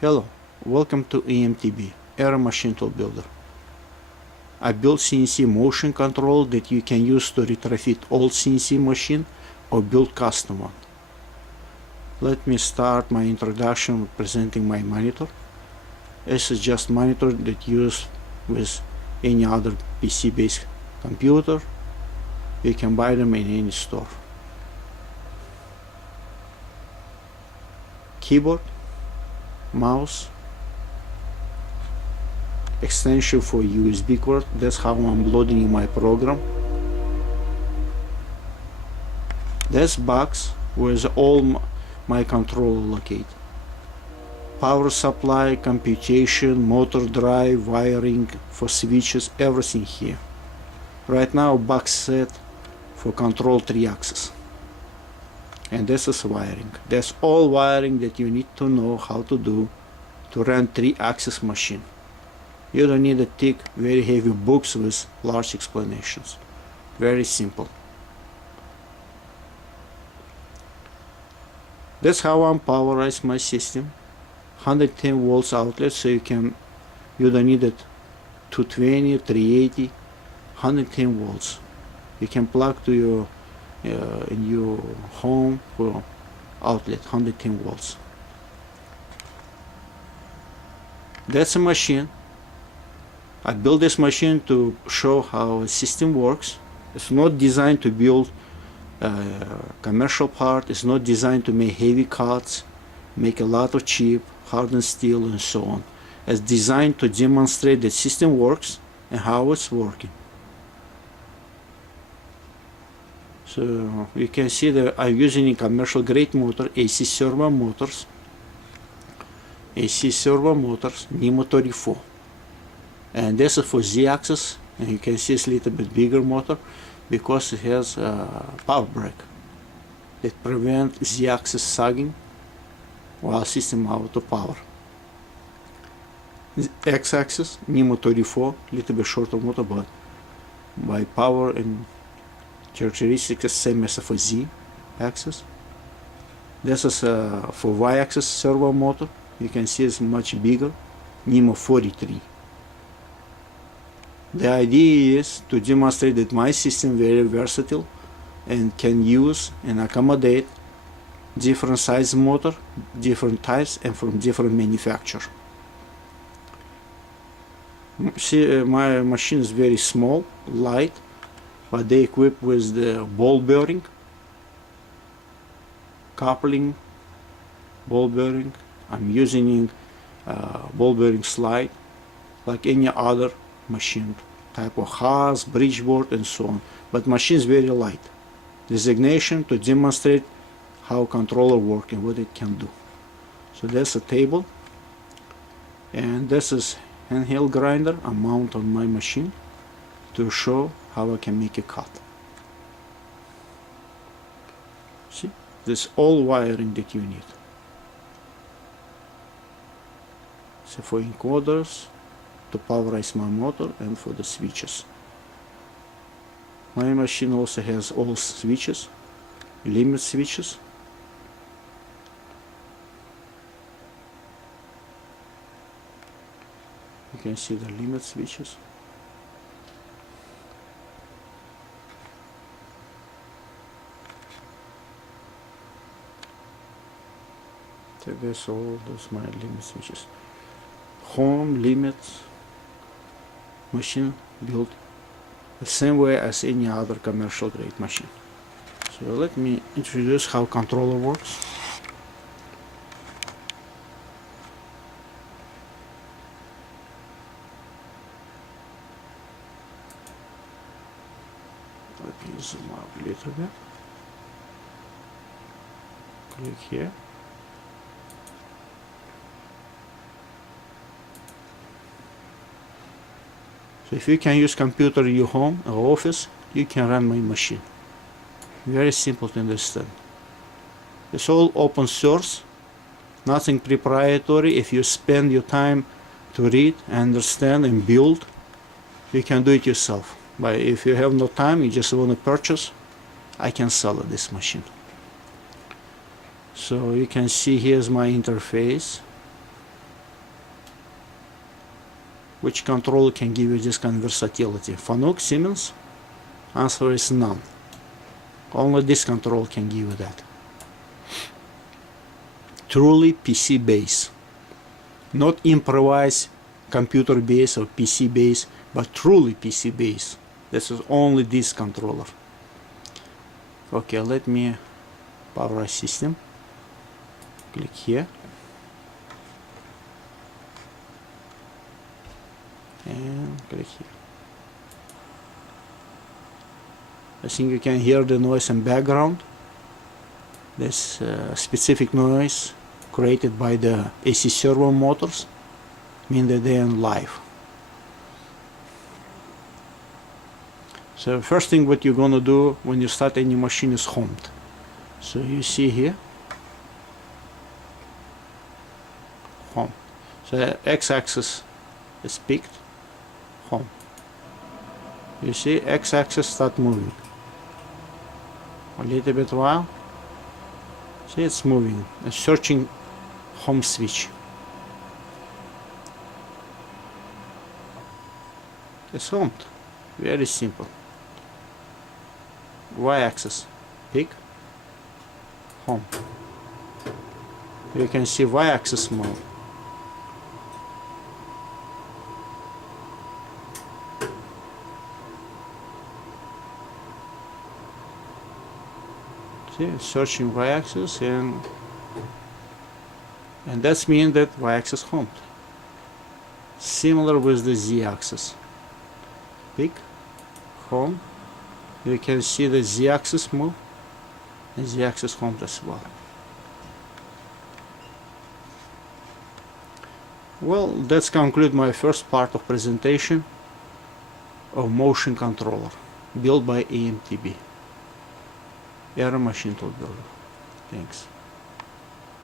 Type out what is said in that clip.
Hello, welcome to EMTB, Aero Machine Tool Builder. I built CNC motion control that you can use to retrofit old CNC machine or build custom one. Let me start my introduction with presenting my monitor. This is just monitor that used with any other PC-based computer. You can buy them in any store. Keyboard, mouse, extension for USB cord. That's how I'm loading my program. This box with all my controller located. Power supply, computation, motor drive, wiring for switches, everything here. Right now box set for control 3-axis. And this is wiring. That's all wiring that you need to know how to do to run 3-axis machine. You don't need to take very heavy books with large explanations. Very simple. That's how I'm powerize my system. 110 volts outlet, so you don't need it 220, 380, 110 volts. You can plug to your in your home for outlet 110 volts. That's a machine. I built this machine to show how a system works. It's not designed to build commercial part. It's not designed to make heavy cuts, make a lot of cheap hardened steel and so on. It's designed to demonstrate that system works and how it's working. So you can see that I'm using a commercial grade motor, AC servo motors, NEMO 34. And this is for Z-axis, and you can see it's a little bit bigger motor because it has a power brake that prevents Z-axis sagging while system out of power. X-axis, NEMO 34, little bit shorter motor, but by power and characteristics the same as for Z-axis. This is for Y-axis servo motor. You can see it's much bigger, NEMO 43. The idea is to demonstrate that my system is very versatile and can use and accommodate different size motor, different types, and from different manufacturer. See, my machine is very small, light, but they equipped with the ball bearing, coupling, ball bearing. I'm using ball bearing slide like any other machine, type of Haas, Bridgeboard, and so on. But machine is very light. Designation to demonstrate how controller works and what it can do. So that's a table, and this is handheld grinder I mount on my machine to show how I can make a cut. See, this all wiring that you need. So for encoders, to powerize my motor, and for the switches. My machine also has all switches, limit switches. You can see the limit switches. So that's all those my limit switches. Home limits machine built the same way as any other commercial grade machine. So let me introduce how controller works. Let me zoom out a little bit. Click here. So if you can use computer in your home or office, you can run my machine. Very simple to understand. It's all open source, nothing proprietary. If you spend your time to read, understand, and build, you can do it yourself. But if you have no time, you just want to purchase, I can sell this machine. So you can see here's my interface. which controller can give you this kind of versatility? Fanuc, Siemens? Answer is none. Only this controller can give you that. Truly PC base. Not improvised computer base or PC base, but truly PC base. This is only this controller. Okay, let me power system. Click here. And click here. I think you can hear the noise in background. This specific noise created by the AC servo motors mean that they are live. So first thing what you're gonna do when you start any machine is homed. So you see here, home. So x-axis is picked, home. You see x-axis start moving. A little bit while, see it's moving, it's searching home switch. It's homed, very simple. Y-axis, pick, home. You can see Y-axis move. See, searching Y-axis, and that's mean that Y-axis homed. Similar with the Z-axis. Pick, home. You can see the Z-axis move, and Z-axis homed as well. Well, that's conclude my first part of presentation of motion controller built by AMTB. Aero Machine Tool Builder. Thanks.